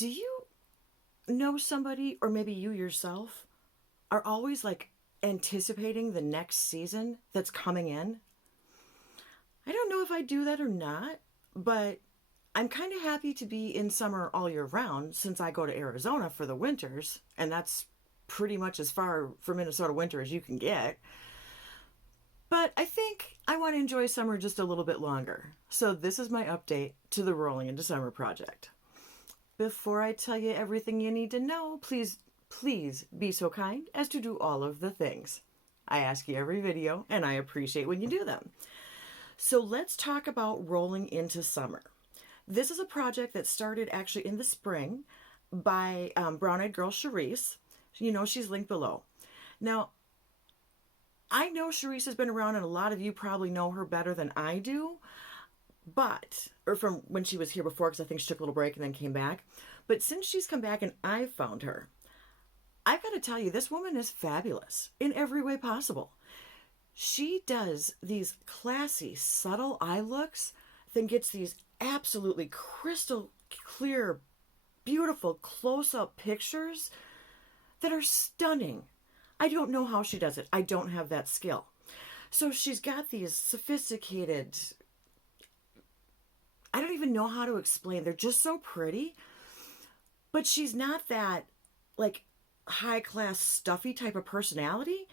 Do you know somebody, or maybe you yourself, are always like anticipating the next season that's coming in? I don't know if I do that or not, but I'm kind of happy to be in summer all year round since I go to Arizona for the winters, and that's pretty much as far from Minnesota winter as you can get. But I think I want to enjoy summer just a little bit longer. So this is my update to the Rolling into Summer project. Before I tell you everything you need to know, please be so kind as to do all of the things. I ask you every video, and I appreciate when you do them. So let's talk about Rolling into Summer. This is a project that started actually in the spring by Brown Eyed Girl Charisse. You know, she's linked below. Now, I know Charisse has been around, and a lot of you probably know her better than I do, or from when she was here before, because I think she took a little break and then came back. But since she's come back and I found her, I've got to tell you, this woman is fabulous in every way possible. She does these classy, subtle eye looks, then gets these absolutely crystal clear, beautiful close-up pictures that are stunning. I don't know how she does it. I don't have that skill. So she's got these sophisticated, I don't even know how to explain. They're just so pretty. But she's not that like high class stuffy type of personality.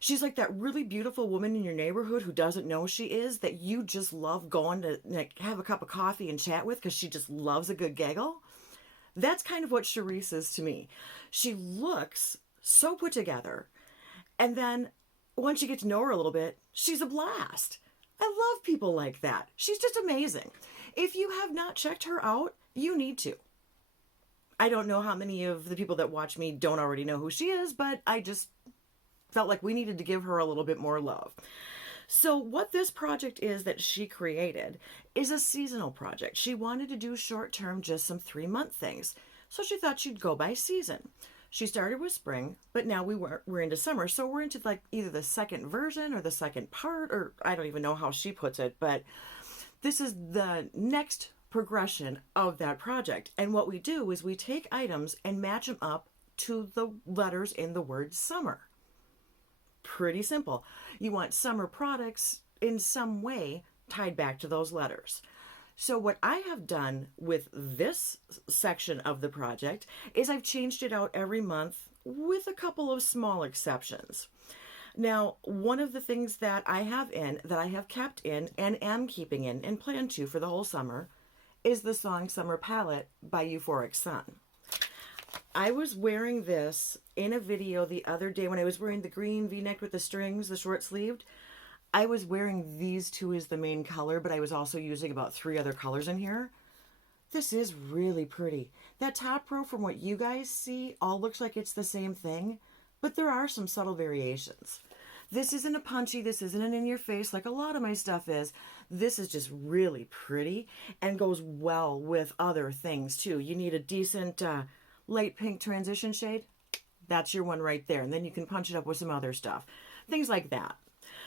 She's like that really beautiful woman in your neighborhood who doesn't know she is, that you just love going to like have a cup of coffee and chat with because she just loves a good giggle. That's kind of what Cherise is to me. She looks so put together. And then once you get to know her a little bit, she's a blast. I love people like that. She's just amazing. If you have not checked her out, you need to. I don't know how many of the people that watch me don't already know who she is, but I just felt like we needed to give her a little bit more love. So what this project is that she created is a seasonal project. She wanted to do short-term, just some 3-month things. So she thought she'd go by season. She started with spring, but now we're into summer. So we're into like either the second version or the second part, or I don't even know how she puts it, but this is the next progression of that project. And what we do is we take items and match them up to the letters in the word summer. Pretty simple. You want summer products in some way tied back to those letters. So what I have done with this section of the project is I've changed it out every month with a couple of small exceptions. Now, one of the things that I have in, that I have kept in and am keeping in and plan to for the whole summer, is the song Summer Palette by Euphoric Sun. I was wearing this in a video the other day when I was wearing the green V-neck with the strings, the short sleeved. I was wearing these two as the main color, but I was also using about 3 other colors in here. This is really pretty. That top row, from what you guys see, all looks like it's the same thing, but there are some subtle variations. This isn't a punchy, this isn't an in-your-face like a lot of my stuff is. This is just really pretty and goes well with other things too. You need a decent light pink transition shade. That's your one right there. And then you can punch it up with some other stuff. Things like that.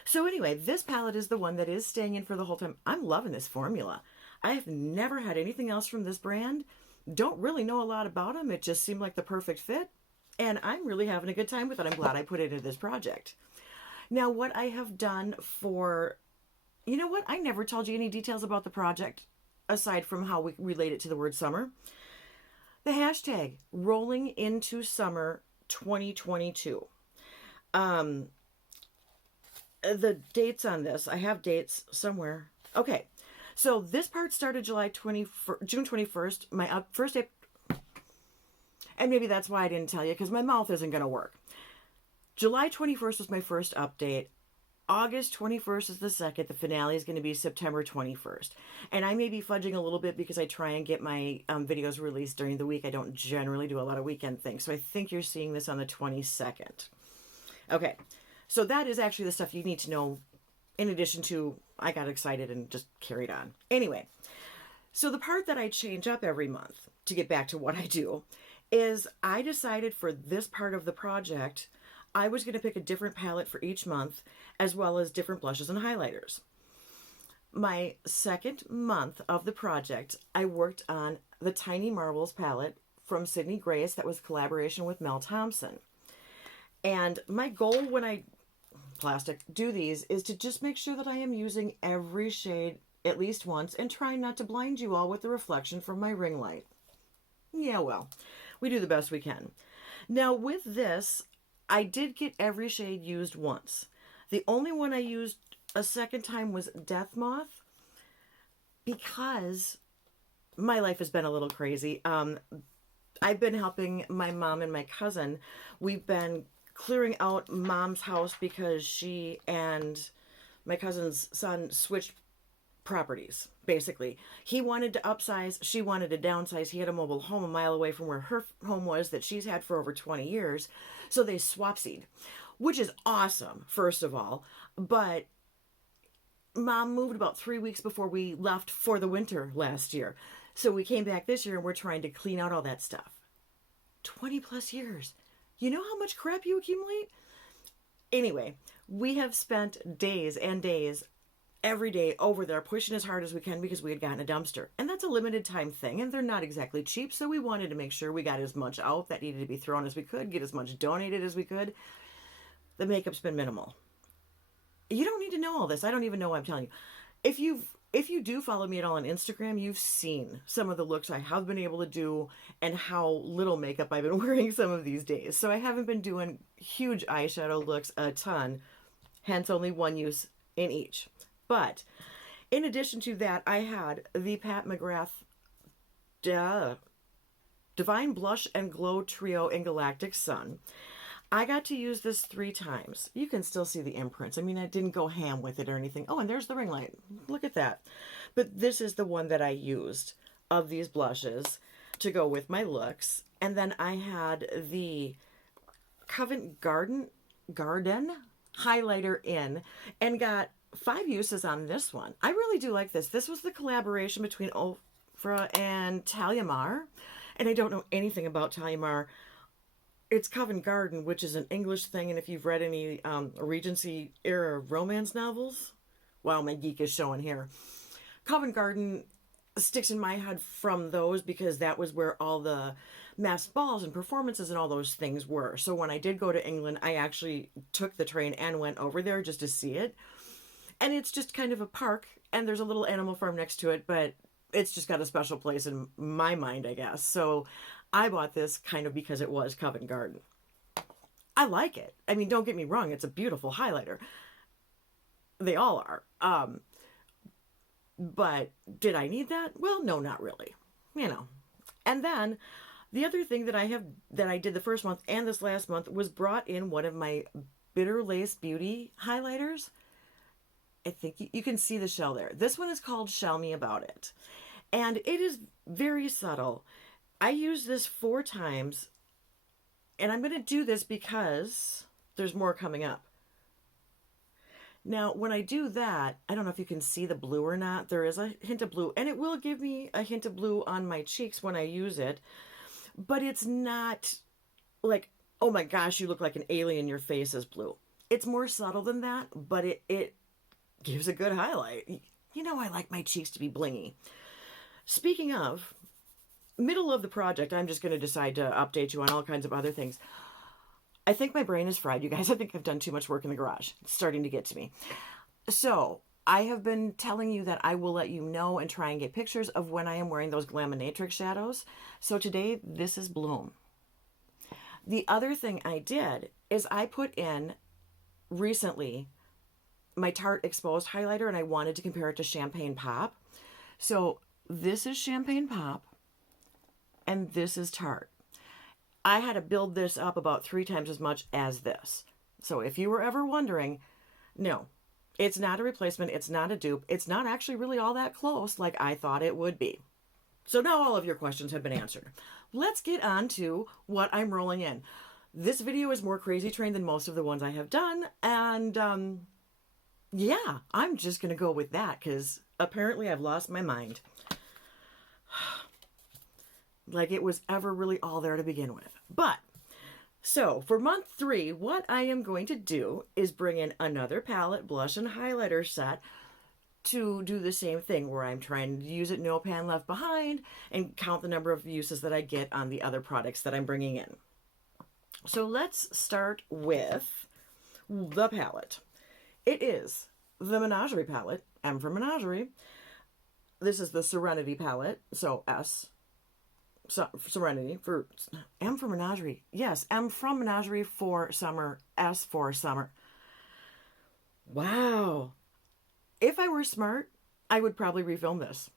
So anyway, this palette is the one that is staying in for the whole time. I'm loving this formula. I have never had anything else from this brand. Don't really know a lot about them. It just seemed like the perfect fit. And I'm really having a good time with it. I'm glad I put it into this project. Now, what I have done for, you know what? I never told you any details about the project aside from how we relate it to the word summer. The hashtag Rolling into Summer 2022. The dates on this, I have dates somewhere. Okay, so this part started June 21st. My first day, and maybe that's why I didn't tell you, because my mouth isn't going to work. July 21st was my first update. August 21st is the second. The finale is going to be September 21st. And I may be fudging a little bit because I try and get my videos released during the week. I don't generally do a lot of weekend things. So I think you're seeing this on the 22nd. Okay, so that is actually the stuff you need to know in addition to I got excited and just carried on. Anyway, so the part that I change up every month, to get back to what I do, is I decided for this part of the project, I was going to pick a different palette for each month, as well as different blushes and highlighters. My second month of the project, I worked on the Tiny Marbles palette from Sydney Grace that was collaboration with Mel Thompson. And my goal when I do these is to just make sure that I am using every shade at least once and trying not to blind you all with the reflection from my ring light. Yeah, well, we do the best we can. Now with this, I did get every shade used once. The only one I used a second time was Death Moth because my life has been a little crazy. I've been helping my mom and my cousin. We've been clearing out mom's house because she and my cousin's son switched properties, basically. He wanted to upsize, she wanted to downsize. He had a mobile home a mile away from where her home was that she's had for over 20 years. So they swapsied, which is awesome, first of all. But Mom moved about 3 weeks before we left for the winter last year. So we came back this year and we're trying to clean out all that stuff. 20 plus years. You know how much crap you accumulate? Anyway, we have spent days and days every day over there pushing as hard as we can because we had gotten a dumpster. And that's a limited time thing and they're not exactly cheap. So we wanted to make sure we got as much out that needed to be thrown as we could, get as much donated as we could. The makeup's been minimal. You don't need to know all this. I don't even know what I'm telling you. If you do follow me at all on Instagram, you've seen some of the looks I have been able to do and how little makeup I've been wearing some of these days. So I haven't been doing huge eyeshadow looks a ton, hence only one use in each. But in addition to that, I had the Pat McGrath Divine Blush and Glow Trio in Galactic Sun. I got to use this 3 times. You can still see the imprints. I mean, I didn't go ham with it or anything. Oh, and there's the ring light. Look at that. But this is the one that I used of these blushes to go with my looks. And then I had the Covent Garden highlighter in and got 5 uses on this one. I really do like this. This was the collaboration between Ofra and Talia. And I don't know anything about Talia. It's Covent Garden, which is an English thing, and if you've read any Regency era romance novels, wow, my geek is showing here. Covent Garden sticks in my head from those because that was where all the masked balls and performances and all those things were. So when I did go to England, I actually took the train and went over there just to see it. And it's just kind of a park, and there's a little animal farm next to it, but it's just got a special place in my mind, I guess. So I bought this kind of because it was Covent Garden. I like it. I mean, don't get me wrong. It's a beautiful highlighter. They all are. But did I need that? Well, no, not really. You know. And then the other thing that I did the first month and this last month was brought in one of my Bitter Lace Beauty highlighters. I think you can see the shell there. This one is called Shell Me About It. And it is very subtle. I used this 4 times, and I'm going to do this because there's more coming up. Now, when I do that, I don't know if you can see the blue or not. There is a hint of blue, and it will give me a hint of blue on my cheeks when I use it, but it's not like, oh my gosh, you look like an alien, your face is blue. It's more subtle than that, but it gives a good highlight. You know, I like my cheeks to be blingy. Speaking of, middle of the project, I'm just going to decide to update you on all kinds of other things. I think my brain is fried, you guys. I think I've done too much work in the garage. It's starting to get to me. So I have been telling you that I will let you know and try and get pictures of when I am wearing those Glaminatrix shadows. So today, this is Bloom. The other thing I did is I put in recently my Tarte Exposed highlighter, and I wanted to compare it to Champagne Pop. So this is Champagne Pop, and this is Tarte. I had to build this up about 3 times as much as this. So if you were ever wondering, no, it's not a replacement. It's not a dupe. It's not actually really all that close like I thought it would be. So now all of your questions have been answered. Let's get on to what I'm rolling in. This video is more crazy trained than most of the ones I have done. And yeah, I'm just going to go with that because apparently I've lost my mind. Like it was ever really all there to begin with. But, so for month 3, what I am going to do is bring in another palette, blush, and highlighter set. to do the same thing where I'm trying to use it no pan left behind and count the number of uses that I get on the other products that I'm bringing in. So let's start with the palette. It is the Menagerie palette, M for Menagerie. This is the Serenity palette, so S, Serenity, for M for Menagerie. Yes, M from Menagerie for summer, S for summer. Wow. If I were smart, I would probably refilm this.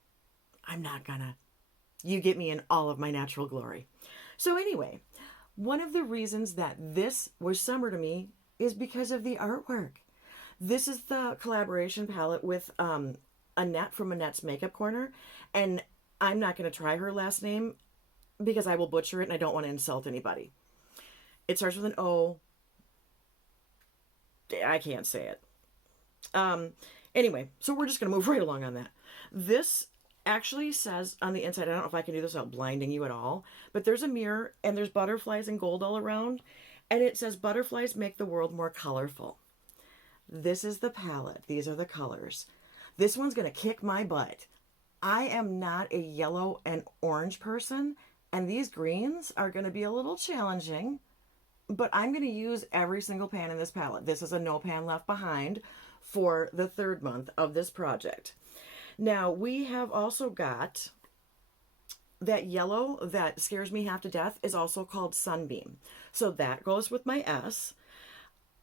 I'm not gonna. You get me in all of my natural glory. So anyway, one of the reasons that this was summer to me is because of the artwork. This is the collaboration palette with Annette from Annette's Makeup Corner. And I'm not going to try her last name because I will butcher it and I don't want to insult anybody. It starts with an O. I can't say it. Anyway, so we're just going to move right along on that. This actually says on the inside, I don't know if I can do this without blinding you at all, but there's a mirror and there's butterflies and gold all around. And it says, butterflies make the world more colorful. This is the palette. These are the colors. This one's going to kick my butt. I am not a yellow and orange person, and these greens are going to be a little challenging, but I'm going to use every single pan in this palette. This is a no pan left behind for the third month of this project. Now, we have also got that yellow that scares me half to death is also called Sunbeam. So that goes with my S.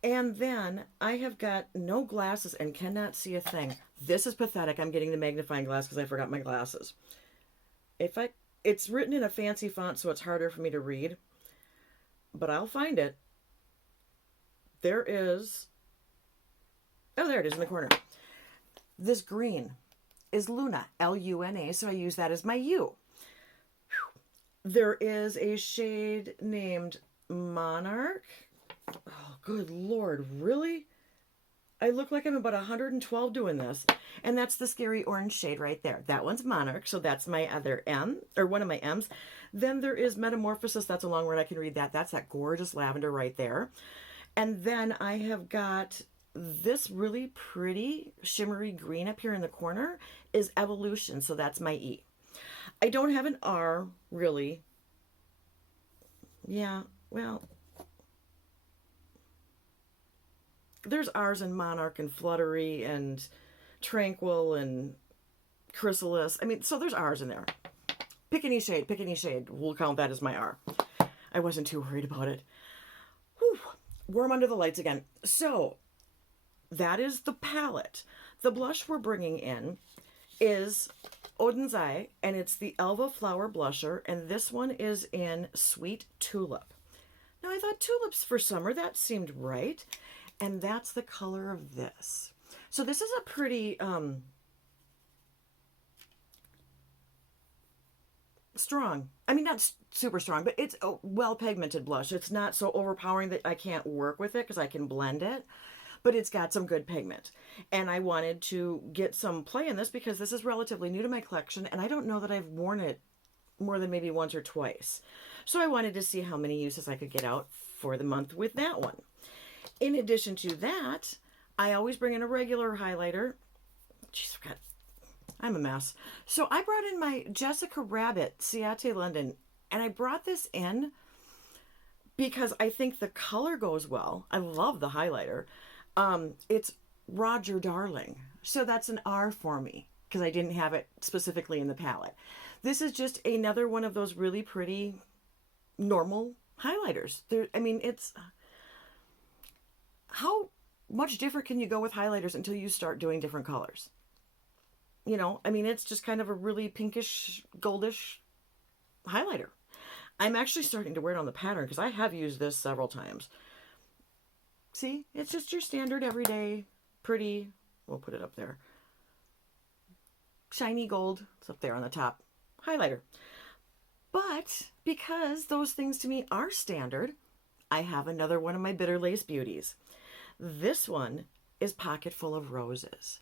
And then I have got no glasses and cannot see a thing. This is pathetic. I'm getting the magnifying glass because I forgot my glasses. It's written in a fancy font, so it's harder for me to read. But I'll find it. There is... Oh, there it is in the corner. This green is Luna, L-U-N-A, so I use that as my U. There is a shade named Monarch. Oh, good Lord, really? I look like I'm about 112 doing this. And that's the scary orange shade right there. That one's Monarch, so that's my other M, or one of my M's. Then there is Metamorphosis. That's a long word. I can read that. That's that gorgeous lavender right there. And then I have got this really pretty shimmery green up here in the corner is Evolution, so that's my E. I don't have an R, really. Yeah, well... There's R's in Monarch and Fluttery and Tranquil and Chrysalis. I mean, so there's R's in there. Pick any shade, pick any shade. We'll count that as my R. I wasn't too worried about it. Whew. Warm under the lights again. So, that is the palette. The blush we're bringing in is Odin's Eye, and it's the Elva Flower Blusher, and this one is in Sweet Tulip. Now, I thought tulips for summer, that seemed right. And that's the color of this. So this is a pretty strong. I mean, not super strong, but it's a well-pigmented blush. It's not so overpowering that I can't work with it because I can blend it. But it's got some good pigment. And I wanted to get some play in this because this is relatively new to my collection. And I don't know that I've worn it more than maybe once or twice. So I wanted to see how many uses I could get out for the month with that one. In addition to that, I always bring in a regular highlighter. Jeez, I'm a mess. So I brought in my Jessica Rabbit Ciate London, and I brought this in because I think the color goes well. I love the highlighter. It's Roger Darling. So that's an R for me because I didn't have it specifically in the palette. This is just another one of those really pretty normal highlighters. It's... How much different can you go with highlighters until you start doing different colors? You know, it's just kind of a really pinkish, goldish highlighter. I'm actually starting to wear it on the pattern because I have used this several times. See, it's just your standard everyday, pretty, we'll put it up there, shiny gold, it's up there on the top, highlighter. But because those things to me are standard, I have another one of my Bitter Lace beauties. This one is Pocket Full of Roses.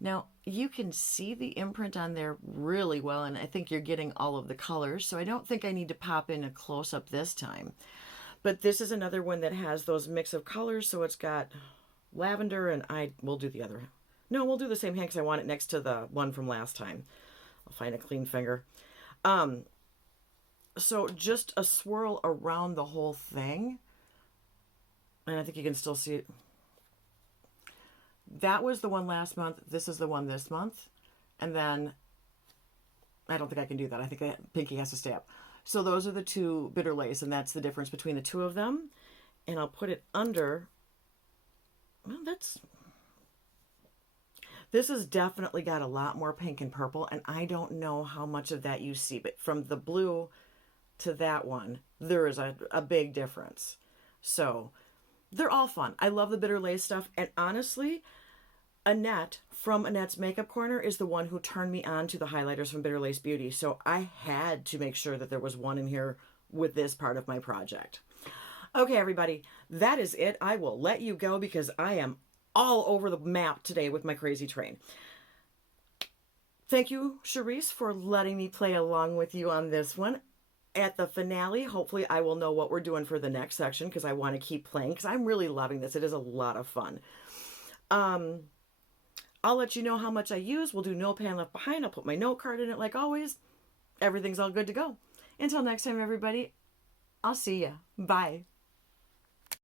Now, you can see the imprint on there really well, and I think you're getting all of the colors, so I don't think I need to pop in a close-up this time. But this is another one that has those mix of colors, so it's got lavender, and I will do the other No, we'll do the same hand because I want it next to the one from last time. I'll find a clean finger. So just a swirl around the whole thing. And I think you can still see it. That was the one last month. This is the one this month. And then I don't think I can do that. I think that pinky has to stay up. So those are the two bitter lace, and that's the difference between the two of them. And I'll put it under. Well, this has definitely got a lot more pink and purple, and I don't know how much of that you see, but from the blue to that one, there is a big difference. So they're all fun. I love the bitter lace stuff, and honestly, Annette from Annette's Makeup Corner is the one who turned me on to the highlighters from Bitter Lace Beauty. So I had to make sure that there was one in here with this part of my project. Okay, everybody, that is it. I will let you go because I am all over the map today with my crazy train. Thank you, Charisse, for letting me play along with you on this one. At the finale, hopefully I will know what we're doing for the next section because I want to keep playing because I'm really loving this. It is a lot of fun. I'll let you know how much I use. We'll do no pan left behind. I'll put my note card in it like always. Everything's all good to go. Until next time, everybody, I'll see ya. Bye.